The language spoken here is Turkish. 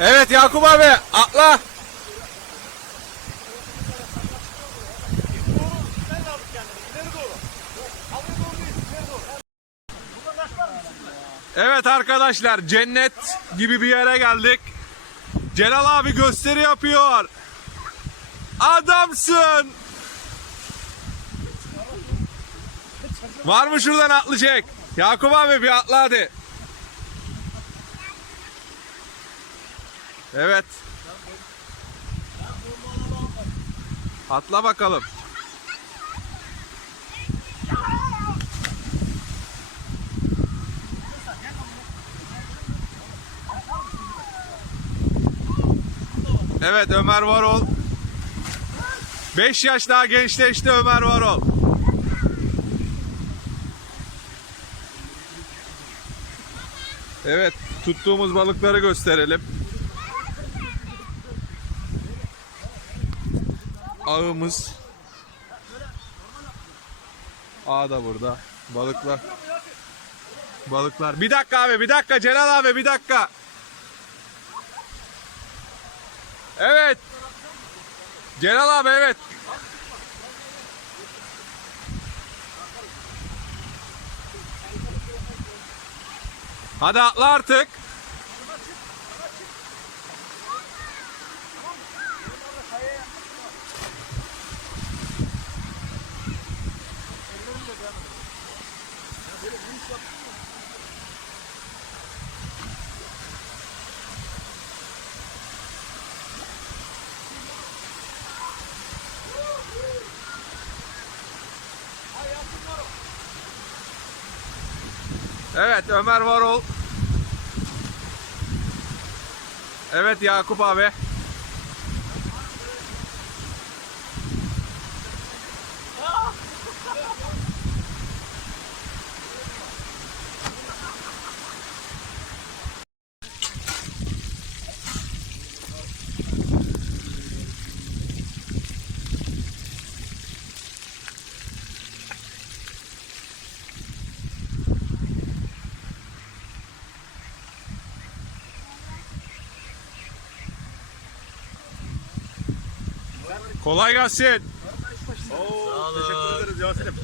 Evet Yakup abi atla. Evet arkadaşlar cennet gibi bir yere geldik. Celal abi gösteri yapıyor. Adamsın. Var mı şuradan atlayacak? Yakup abi bir atla hadi. Evet. Atla bakalım. Evet Ömer Varol. 5 yaş daha gençleşti Ömer Varol. Evet tuttuğumuz balıkları gösterelim. Ağımız. Ağ da burada. Balıklar. Balıklar. Bir dakika abi bir dakika Celal abi bir dakika. Evet. Celal abi evet. Hadi atla artık. Evet Ömer Varol. Evet Yakup abi. Kolay gelsin. Teşekkür ederiz Yasin'im.